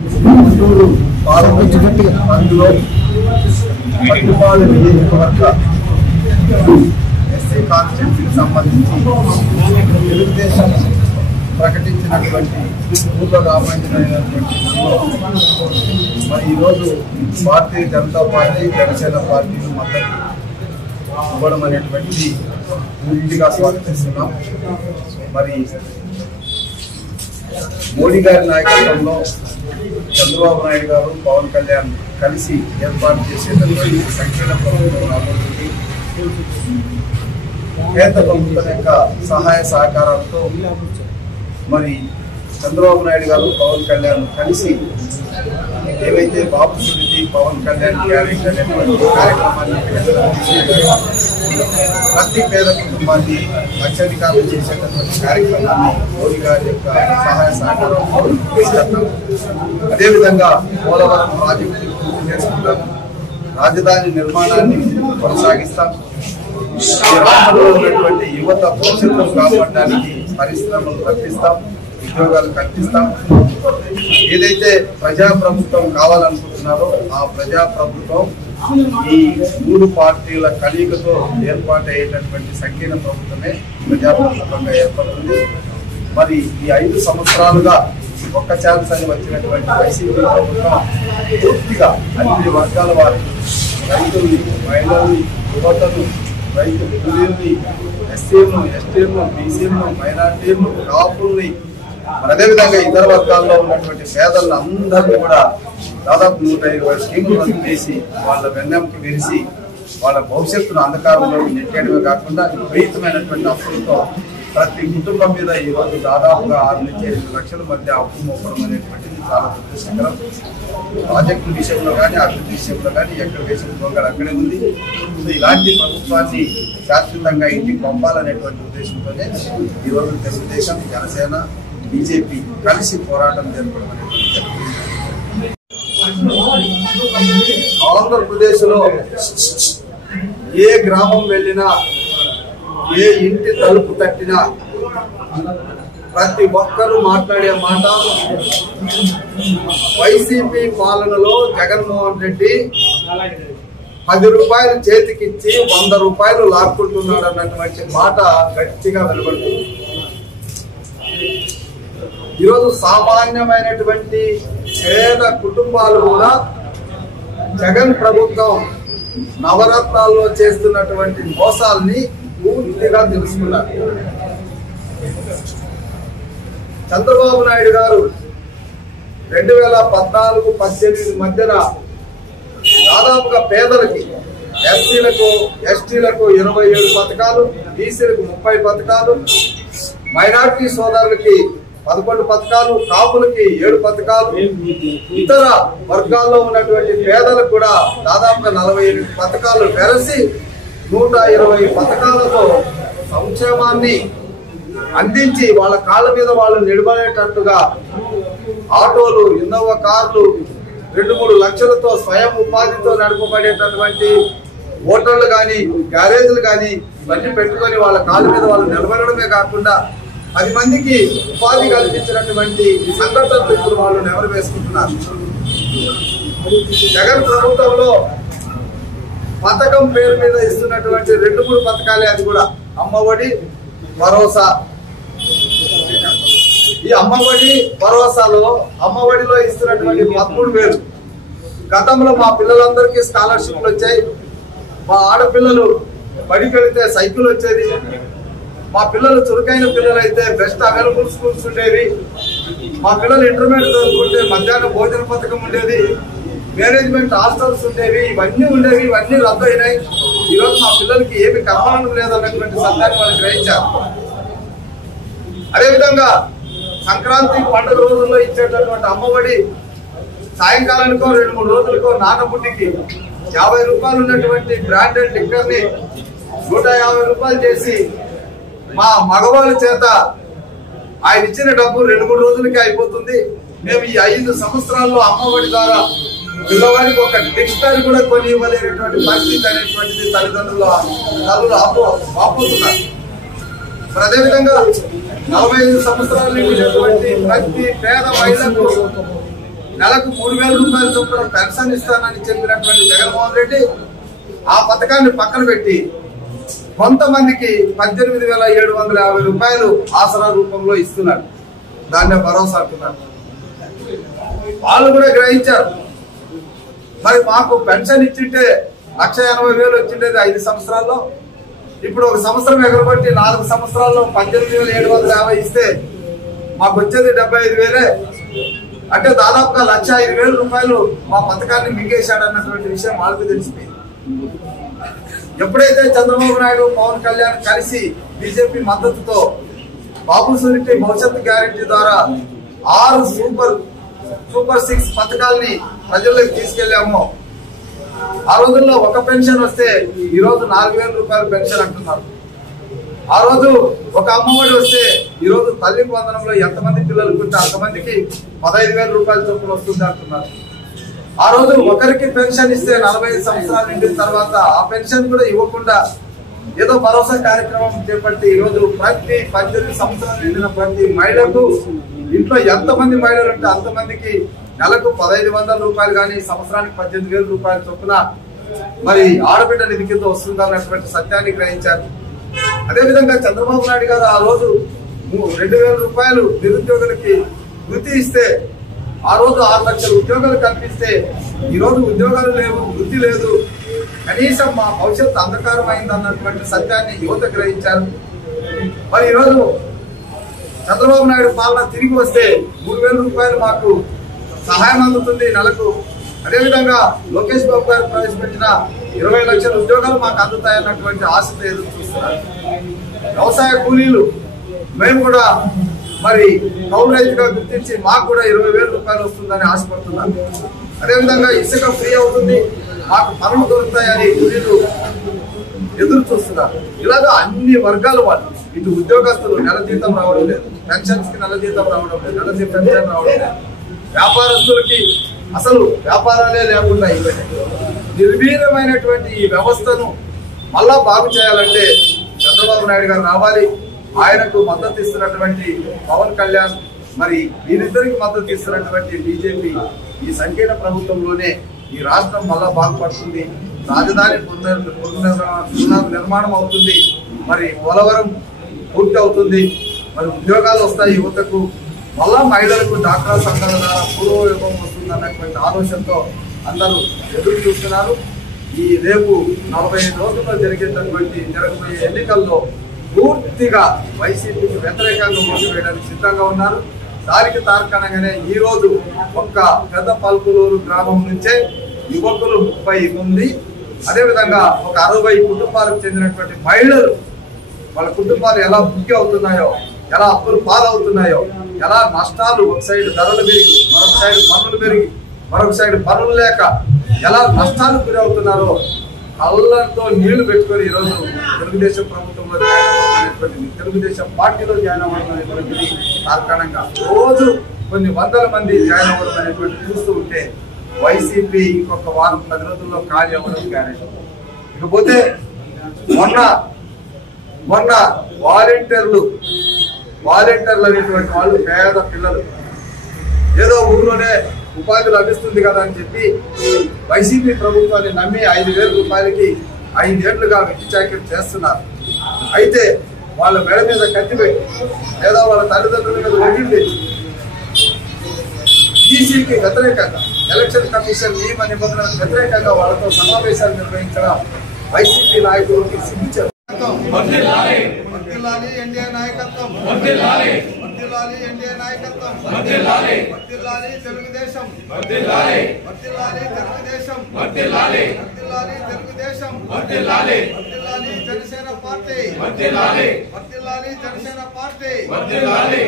Guntur parliament పరిధిలో పట్టుపాడు నియోజకవర్గ SC కాన్స్టిట్యూన్సీకి సంబంధించి తెలుగుదేశం ప్రకటించినటువంటి పూర్వ రామాయణమైనటువంటి మరి ఈరోజు భారతీయ జనతా పార్టీ జనసేన పార్టీలు మద్దతు ఇవ్వడం అనేటువంటి పూర్తిగా స్వాగతిస్తున్నాం. మరి మోడీ గారి నాయకత్వంలో చంద్రబాబు నాయుడు గారు పవన్ కళ్యాణ్ కలిసి ఏర్పాటు చేసేటటువంటి సంక్షేమ ప్రభుత్వం రాబోతుంది. కేంద్ర ప్రభుత్వం యొక్క సహాయ సహకారాలతో మరి చంద్రబాబు నాయుడు గారు పవన్ కళ్యాణ్ కలిసి ఏవైతే బాబు సునీతి పవన్ కళ్యాణ్ గ్యారెంటీ అనేటువంటి కార్యక్రమాన్ని ప్రతి పేద కుటుంబాన్ని లక్షాధికారులు చేసేటటువంటి కార్యక్రమాన్ని మోడీ గారి యొక్క సహాయ సహకారంతో తీసుకెళ్తాం. అదేవిధంగా పోలవరం ప్రాజెక్టు పూర్తి చేసుకుంటాం. రాజధాని నిర్మాణాన్ని కొనసాగిస్తాం. ఈ రాష్ట్రంలో ఉన్నటువంటి యువత భవిష్యత్తును కాపాడడానికి పరిశ్రమలు కల్పిస్తాం, ఉద్యోగాలు కల్పిస్తాం. ఏదైతే ప్రజాప్రభుత్వం కావాలనుకుంటున్నారో ఆ ప్రజాప్రభుత్వం ఈ మూడు పార్టీల కలయికతో ఏర్పాటయ్యేటటువంటి సంకీర్ణ ప్రభుత్వమే ప్రజాప్రభుత్వంగా ఏర్పడుతుంది. మరి ఈ 5 సంవత్సరాలుగా ఒక్క ఛాన్స్ అని వచ్చినటువంటి వైసీపీ ప్రభుత్వం పూర్తిగా అన్ని వర్గాల వారు రైతుల్ని, మహిళల్ని, యువతను, రైతు కూలీల్ని, ఎస్సీలను, ఎస్టీలను, బీసీలను, మైనార్టీలను, కాపుల్ని, మరి అదేవిధంగా ఇతర వర్గాల్లో ఉన్నటువంటి పేదలను అందరినీ కూడా దాదాపు 120 స్కీములు రద్దు చేసి వాళ్ళ వెన్నెంకి విరిసి వాళ్ళ భవిష్యత్తును అంధకారంలోకి నెట్టేయడమే కాకుండా విపరీతమైనటువంటి అప్పులతో ప్రతి కుటుంబం మీద ఈరోజు దాదాపుగా 6 నుంచి 8 లక్షల మధ్య అప్పు మోపడం అనేటువంటిది చాలా దురదృష్టకరం. ప్రాజెక్టుల విషయంలో కానీ అభివృద్ధి విషయంలో కానీ ఎక్కడ వేసిన దొంగలు అక్కడే ఉంది. సో ఇలాంటి ప్రభుత్వాన్ని శాశ్వతంగా ఇంటికి పంపాలనేటువంటి ఉద్దేశంతోనే ఈరోజు తెలుగుదేశం, జనసేన, బీజేపీ కలిసి పోరాటం జరపడం అనేటువంటి. ఆంధ్రప్రదేశ్ లో ఏ గ్రామం వెళ్ళినా, ఏ ఇంటి తలుపు తట్టినా ప్రతి ఒక్కరూ మాట్లాడే మాట వైసీపీ పాలనలో జగన్మోహన్ రెడ్డి 10 రూపాయలు చేతికిచ్చి 100 రూపాయలు లాక్కుంటున్నాడు అన్నటువంటి మాట గట్టిగా వెలువడుతుంది. ఈరోజు సామాన్యమైనటువంటి పేద కుటుంబాలు కూడా జగన్ ప్రభుత్వం నవరత్నాల్లో చేస్తున్నటువంటి మోసాల్ని పూర్తిగా తెలుసుకున్నారు. చంద్రబాబు నాయుడు గారు 2014-18 మధ్యన దాదాపుగా పేదలకి, ఎస్సీలకు, ఎస్టీలకు 27 పథకాలు, బీసీలకు 30 పథకాలు, మైనార్టీ సోదరులకి 11 పథకాలు, కాపులకి 7 పథకాలు, ఇతర వర్గాల్లో ఉన్నటువంటి పేదలకు కూడా దాదాపుగా 48 పథకాలు వెరసి 120 పథకాలతో సంక్షేమాన్ని అందించి వాళ్ళ కాళ్ళ మీద వాళ్ళు నిలబడేటట్టుగా ఆటోలు, ఇన్నోవా కార్లు, 2-3 లక్షలతో స్వయం ఉపాధితో నడపబడేటటువంటి హోటళ్లు కానీ, గ్యారేజ్లు కానీ ఇవన్నీ పెట్టుకొని వాళ్ళ కాళ్ళ మీద వాళ్ళు నిలబడమే కాకుండా 10 మందికి ఉపాధి కల్పించినటువంటి సంఘటనలు ఇప్పుడు వాళ్ళు నెవరు వేసుకుంటున్నారు. జగన్ ప్రభుత్వంలో పథకం పేరు మీద ఇస్తున్నటువంటి 2-3 పథకాలే, అది కూడా అమ్మఒడి, భరోసా. ఈ అమ్మఒడి, భరోసాలో అమ్మఒడిలో ఇస్తున్నటువంటి 13,000. గతంలో మా పిల్లలందరికీ స్కాలర్షిప్లు వచ్చాయి. మా ఆడపిల్లలు బడికి వెళితే సైకిల్ వచ్చేది. మా పిల్లలు చురుకైన పిల్లలు అయితే బెస్ట్ అవైలబుల్ స్కూల్స్ ఉండేవి. మా పిల్లలు ఇంటర్మీడియట్ చదువుకుంటే మధ్యాహ్నం భోజన పథకం ఉండేది, మేనేజ్మెంట్ హాస్టల్స్ ఉండేవి, ఇవన్నీ ఉండేవి. ఇవన్నీ రద్దు అయినాయి. ఈరోజు మా పిల్లలకి ఏమి కర్మనం లేదన్నటువంటి సత్యాన్ని వాళ్ళు గ్రహించారు. అదేవిధంగా సంక్రాంతి పండుగ రోజుల్లో ఇచ్చేటటువంటి అమ్మఒడి సాయంకాలానికో 2-3 రోజులకో నాన్నబుడ్డికి 50 రూపాయలు ఉన్నటువంటి బ్రాండెడ్ లిక్కర్ ని 150 రూపాయలు చేసి మా మగవాళ్ళ చేత ఆయన ఇచ్చిన డబ్బు 2-3 రోజులకి అయిపోతుంది. మేము ఈ 5 సంవత్సరాల్లో అమ్మఒడి ద్వారా పిల్లవాడికి ఒక డిక్షనరీ కూడా కొని ఇవ్వలేనటువంటి పరిస్థితి అనేటువంటిది తల్లులు ఆపోతున్నారు. మరి అదేవిధంగా 45 సంవత్సరాలు నిండినటువంటి ప్రతి పేద మహిళకు నెలకు 3,000 రూపాయల చొప్పున పెన్షన్ ఇస్తానని చెప్పినటువంటి జగన్మోహన్ రెడ్డి ఆ పథకాన్ని పక్కన పెట్టి కొంతమందికి 18,750 రూపాయలు ఆసరా రూపంలో ఇస్తున్నారు. దాన్నే భరోసా అంటున్నారు. వాళ్ళు కూడా గ్రహించారు. మరి మాకు పెన్షన్ ఇచ్చింటే 1,80,000 వచ్చిండేది 5 సంవత్సరాల్లో. ఇప్పుడు ఒక సంవత్సరం ఎగరబట్టి 4 సంవత్సరాల్లో 18,750 ఇస్తే మాకు వచ్చేది 75,000. అంటే దాదాపుగా 1,05,000 రూపాయలు మా పథకాన్ని మింగేశాడన్నటువంటి విషయం వాళ్ళకి తెలిసిపోయింది. ఎప్పుడైతే చంద్రబాబు నాయుడు పవన్ కళ్యాణ్ కలిసి బీజేపీ మద్దతుతో బాబు సూరికి భవిష్యత్తు గ్యారెంటీ ద్వారా 6 సూపర్ 6 పథకాలని ప్రజల్లోకి తీసుకెళ్లాము. ఆ రోజుల్లో ఒక పెన్షన్ వస్తే ఈ రోజు 4,000 రూపాయల పెన్షన్ అంటున్నారు. ఆ రోజు ఒక అమ్మఒడి వస్తే ఈ రోజు తల్లికి వందనంలో ఎంతమంది పిల్లలు ఉంటే అంతమందికి 15,000 రూపాయల చొప్పున వస్తుంది అంటున్నారు. ఆ రోజు ఒకరికి పెన్షన్ ఇస్తే 45 సంవత్సరాలు నిండిన తర్వాత ఆ పెన్షన్ కూడా ఇవ్వకుండా ఏదో భరోసా కార్యక్రమం చేపట్టి ఈ రోజు ప్రతి 18 సంవత్సరాలు నిండిన ప్రతి మహిళకు ఇంట్లో ఎంతమంది మహిళలు ఉంటే అంతమందికి నెలకు 1,500 రూపాయలు కానీ సంవత్సరానికి 18,000 రూపాయల చొప్పున మరి ఆడబిడ్డ నిధి కింద వస్తుందన్నటువంటి సత్యాన్ని గ్రహించారు. అదేవిధంగా చంద్రబాబు నాయుడు గారు ఆ రోజు 2,000 రూపాయలు నిరుద్యోగులకి వృత్తి ఇస్తే ఆ రోజు 6 లక్షల ఉద్యోగాలు కల్పిస్తే ఈ రోజు ఉద్యోగాలు లేవు, వృత్తి లేదు, కనీసం మా భవిష్యత్తు అంధకారం అయింది అన్నటువంటి సత్యాన్ని యువత గ్రహించారు. మరి ఈరోజు చంద్రబాబు నాయుడు పాలన తిరిగి వస్తే 3,000 రూపాయలు మాకు సహాయం అందుతుంది నెలకు. అదేవిధంగా లోకేష్ బాబు గారు ప్రవేశపెట్టిన 20 లక్షల ఉద్యోగాలు మాకు అందుతాయన్నటువంటి ఆశతో ఎదురు చూస్తున్నారు. వ్యవసాయ కూలీలు మేము కూడా మరి కౌలు రైతుగా గుర్తించి మాకు కూడా 20,000 రూపాయలు వస్తుందని ఆశపడుతున్నాను. అదేవిధంగా ఇసుక ఫ్రీ అవుతుంది, మాకు పనులు దొరుకుతాయని కూలీలు ఎదురు చూస్తున్నారు. ఇలాగా అన్ని వర్గాల వాళ్ళు, ఇటు ఉద్యోగస్తులు నెల జీతం రావడం లేదు, పెన్షన్స్ కి నెల జీతం రావడం లేదు, నెల పెన్షన్ రావడం లేదు, వ్యాపారస్తులకి అసలు వ్యాపారాలే లేకుండా నిర్వీర్యమైనటువంటి ఈ వ్యవస్థను మళ్ళా బాగు చేయాలంటే చంద్రబాబు నాయుడు గారు రావాలి. ఆయనకు మద్దతు ఇస్తున్నటువంటి పవన్ కళ్యాణ్, మరి వీరిద్దరికి మద్దతు ఇస్తున్నటువంటి బీజేపీ ఈ సంకీర్ణ ప్రభుత్వంలోనే ఈ రాష్ట్రం మళ్ళా బాగుపడుతుంది. రాజధాని నిర్మాణం అవుతుంది, మరి పోలవరం పూర్తి అవుతుంది, మరి ఉద్యోగాలు వస్తాయి యువతకు, మళ్ళా మహిళలకు డాక్రా సంఘాల ద్వారా పూర్వయోగం వస్తుంది అన్నటువంటి ఆలోచనతో అందరూ ఎదురు చూస్తున్నారు. ఈ రేపు 45 రోజుల్లో జరగబోయే ఎన్నికల్లో పూర్తిగా వైసీపీకి వ్యతిరేకంగా ఓటు వేయడానికి సిద్ధంగా ఉన్నారు. దానికి తార్కాణంగానే ఈ రోజు ఒక్క పెద్ద పల్కులూరు గ్రామం నుంచే యువకులు 30 మంది, అదేవిధంగా ఒక 60 కుటుంబాలకు చెందినటువంటి మహిళలు వాళ్ళ కుటుంబాలు ఎలా బుక్కి అవుతున్నాయో, ఎలా అప్పులు పాలవుతున్నాయో, ఎలా నష్టాలు, ఒక సైడ్ ధరలు పెరిగి, మరొక సైడ్ పన్నులు పెరిగి, మరొక సైడ్ పనులు లేక ఎలా నష్టాలకు గురి అవుతున్నారో కళ్ళతో నీళ్లు పెట్టుకొని ఈరోజు తెలుగుదేశం ప్రభుత్వంలో జాయిన్ అవ్వాలనేటువంటి, తెలుగుదేశం పార్టీలో జాయిన్ అవ్వాలనేటువంటిది తార్కాణంగా రోజు కొన్ని వందల మంది జాయిన్ అవ్వడం అనేటువంటి చూస్తూ ఉంటే వైసీపీ ఇంకొక వారం 10 రోజుల్లో ఖాళీ అవ్వడం గ్యారెంటీ. ఇకపోతే మొన్న వాలంటీర్లు అనేటువంటి వాళ్ళు పేద పిల్లలు ఏదో ఊర్లోనే ఉపాధి లభిస్తుంది కదా అని చెప్పి వైసీపీ ప్రభుత్వాన్ని నమ్మి 5,000 రూపాయలకి 5 ఏళ్లుగా వెట్టి చాకరీ చేస్తున్నారు. అయితే వాళ్ళ మెడ మీద కత్తి పెట్టి లేదా వాళ్ళ తల్లిదండ్రుల మీద ఒత్తిడి తెచ్చి ఈసీకి వ్యతిరేకంగా, ఎలక్షన్ కమిషన్ నియమ నిబంధనలకు వ్యతిరేకంగా వాళ్ళతో సమావేశాలు నిర్వహించడం వైసీపీ నాయకులకి సిగ్గుచేటు. వర్ధిల్లాలి ఎన్డీఏ నాయకత్వం, వర్ధిల్లాలి ఎన్డీఏ నాయకత్వం, వర్ధిల్లాలి తెలుగుదేశం, వర్ధిల్లాలి తెలుగుదేశం, వర్ధిల్లాలి తెలుగుదేశం, వర్ధిల్లాలి జనసేన పార్టీ, వర్ధిల్లాలి జనసేన పార్టీ, వర్ధిల్లాలి.